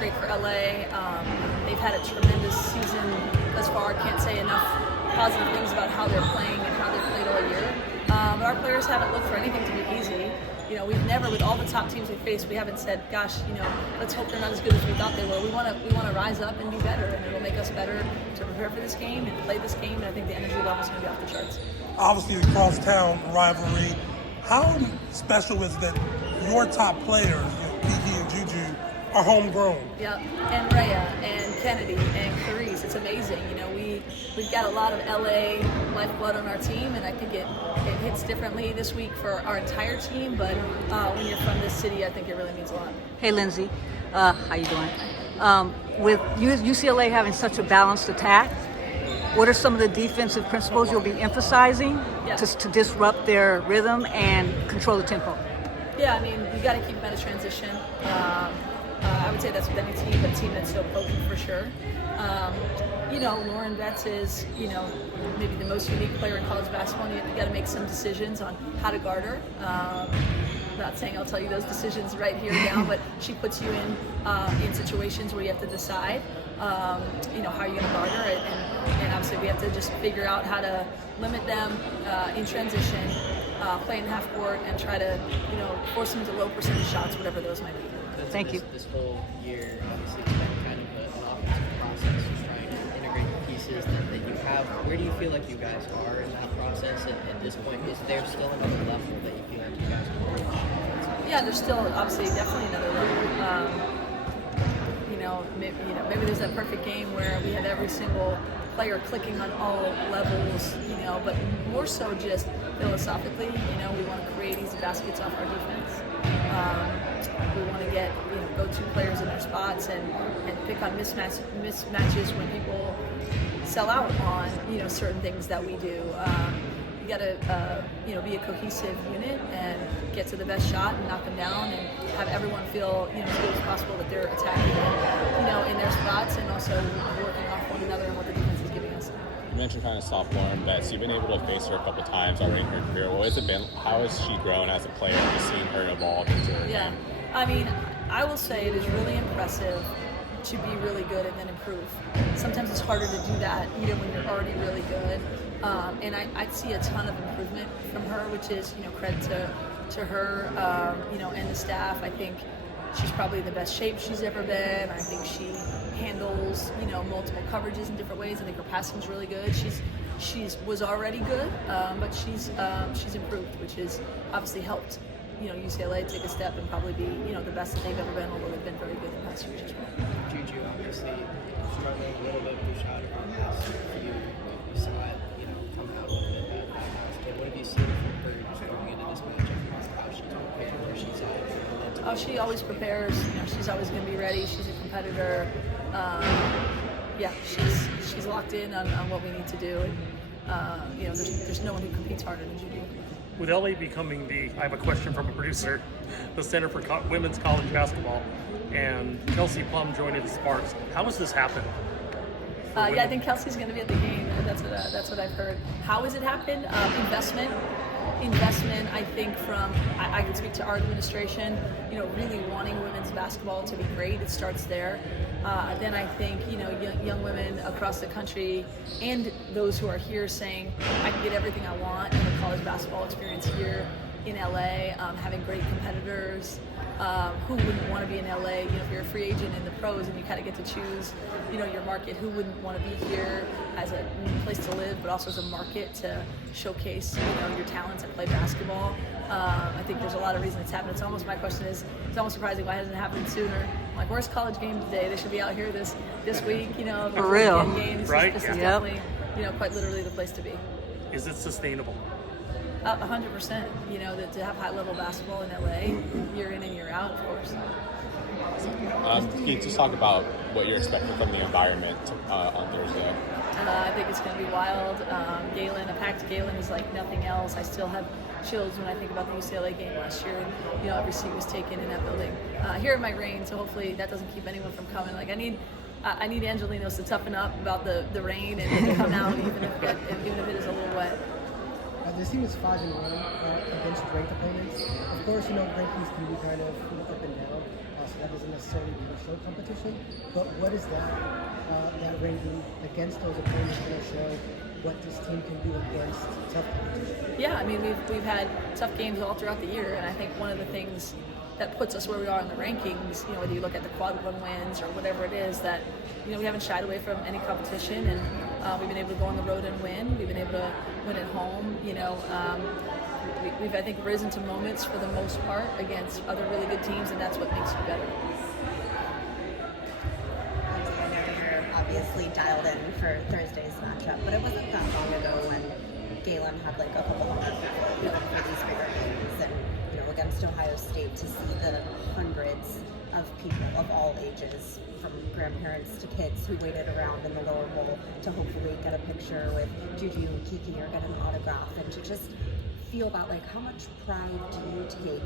great for LA. They've had a tremendous season thus far. I can't say enough positive things about how they're playing and how they've played all year. But our players haven't looked for anything to be easy. We've never, with all the top teams we faced, we haven't said, gosh, let's hope they're not as good as we thought they were. We want to rise up and be better, and it'll make us better to prepare for this game and play this game. And I think the energy level is going to be off the charts. Obviously, the crosstown rivalry. How special is that your top players, Kiki and Juju, are homegrown? Yeah, and Rhea and Kennedy and Clarice. It's amazing. We've got a lot of LA lifeblood on our team, and I think it hits differently this week for our entire team. But when you're from this city, I think it really means a lot. Hey, Lindsay, how you doing? With UCLA having such a balanced attack, what are some of the defensive principles you'll be emphasizing to disrupt their rhythm and control the tempo? Yeah, you got to keep them at a transition. I would say that's with any team, but a team that's so potent for sure. Lauren Betts is, maybe the most unique player in college basketball, and you got to make some decisions on how to guard her. I'm not saying I'll tell you those decisions right here now, but she puts you in situations where you have to decide, how you're going to guard her, and obviously we have to just figure out how to limit them in transition, play in half court, and try to, force them to low percentage shots, whatever those might be. Thank you. This whole year, obviously, it's been kind of an offensive process, just trying to integrate the pieces that you have. Where do you feel like you guys are in that process at this point? Is there still another level that you feel like you guys can reach? Yeah, there's still obviously definitely another level. Maybe there's that perfect game where we have every single player clicking on all levels, but more so just philosophically, we want to create easy baskets off our defense. We want to get go-to players in their spots and pick on mismatches when people sell out on certain things that we do. You got to be a cohesive unit and get to the best shot and knock them down and have everyone feel as good as possible that they're attacking in their spots and also working off one another and what the defense is giving us. You mentioned kind of sophomore and Betts. You've been able to face her a couple times already in her career. What has it been? How has she grown as a player? Just seeing her evolve into her game? I will say it is really impressive to be really good and then improve. Sometimes it's harder to do that even when you're already really good. And I see a ton of improvement from her, which is credit to her and the staff. I think she's probably the best shape she's ever been. I think she handles multiple coverages in different ways. I think her passing's really good. She's was already good, but she's improved, which has obviously helped UCLA take a step and probably be the best that they've ever been, although they've been very good in the past years as well. Juju obviously struggling a little bit with the shot around last year for you. You saw it, come out a little bit that what have you seen from her just going into this matchup? How she's prepared, where she's at? Oh, she always prepares. She's always going to be ready. She's a competitor. She's locked in on what we need to do. And there's no one who competes harder than Juju. With LA becoming I have a question from a producer, the Center for Women's College Basketball, and Kelsey Plum joining the Sparks. How has this happened? I think Kelsey's going to be at the game. That's what I've heard. How has it happened? Investment. I think I can speak to our administration. Really wanting women's basketball to be great. It starts there. Then I think young women across the country and those who are here saying I can get everything I want in the college basketball experience here in LA. Having great competitors. Who wouldn't want to be in LA? If you're a free agent in the pros and you kind of get to choose, your market. Who wouldn't want to be here as a place to live, but also as a market to showcase, your talents and play basketball? I think there's a lot of reasons it's happened. It's almost my question is, it's almost surprising why it hasn't happened sooner. Like, where's College Game Day? They should be out here this week. For real, games. Right? This is definitely, quite literally the place to be. Is it sustainable? 100%. To have high-level basketball in LA, year in and year out, of course. Can you just talk about what you're expecting from the environment on Thursday? I think it's going to be wild. A packed Galen is like nothing else. I still have chills when I think about the UCLA game last year. And, every seat was taken in that building. Here it might rain, so hopefully that doesn't keep anyone from coming. Like I need Angelinos to toughen up about the rain and to come out even if it is a little wet. This team is 5-1 against ranked opponents. Of course, rankings can be kind of up and down. so that doesn't necessarily show competition. But what is that ranking against those opponents going to show what this team can do against tough competition? Yeah, I mean, we've had tough games all throughout the year, and I think one of the things that puts us where we are in the rankings, whether you look at the quad one wins or whatever it is, that we haven't shied away from any competition, and we've been able to go on the road and win. We've been able to win at home. We've I think risen to moments for the most part against other really good teams, and that's what makes you better. Lindsay, I know you're obviously dialed in for Thursday's matchup, but it wasn't that long ago when Galen had like a couple hundred people going for these bigger games, and against Ohio State, to see the hundreds of people of all ages, from grandparents to kids, who waited around in the lower bowl to hopefully get a picture with Juju and Kiki or get an autograph, and to just feel that, like, how much pride do you take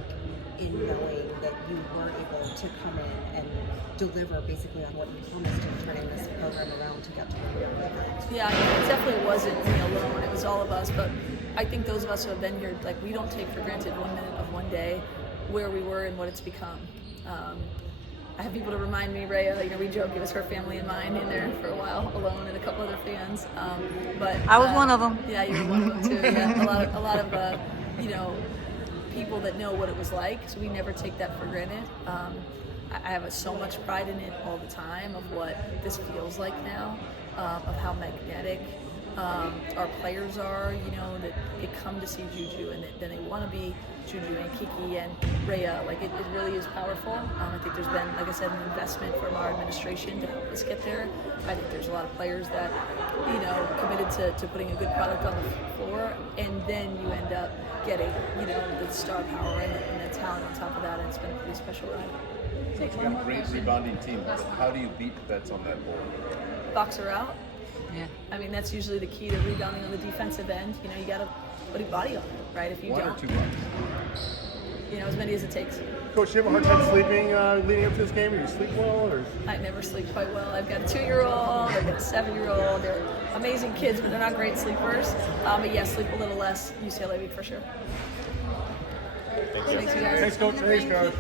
in knowing that you were able to come in and deliver basically on what you promised in turning this program around to get to where you're at? Yeah, it definitely wasn't me alone. It was all of us, but I think those of us who have been here, like, we don't take for granted 1 minute of one day where we were and what it's become. I have people to remind me, Rhea, we joke, it was her family and mine in there for a while alone, and a couple other fans. But I was one of them. Yeah, you were one of them too. Yeah, a lot of people that know what it was like. So we never take that for granted. I have so much pride in it all the time, of what this feels like now, of how magnetic our players are, that they come to see Juju and then they want to be Juju and Kiki and Rhea. Like, it really is powerful. I think there's been, like I said, an investment from our administration to help us get there. I think there's a lot of players that, committed to putting a good product on the floor, and then you end up getting, the star power and the talent on top of that, and it's been a pretty special ride. You got a great rebounding team, but how do you beat vets on that board? Box her out. Yeah. I mean, that's usually the key to rebounding on the defensive end. You got to put a body on it, right? If you One don't, or two bucks? As many as it takes. Coach, do you have a hard time sleeping leading up to this game? Do you sleep well? Or? I never sleep quite well. I've got a 2-year-old, I've got a 7-year-old. They're amazing kids, but they're not great sleepers. But yeah, sleep a little less UCLA week for sure. Thank you. Thanks, you guys. Thanks, Coach. Thanks, Coach.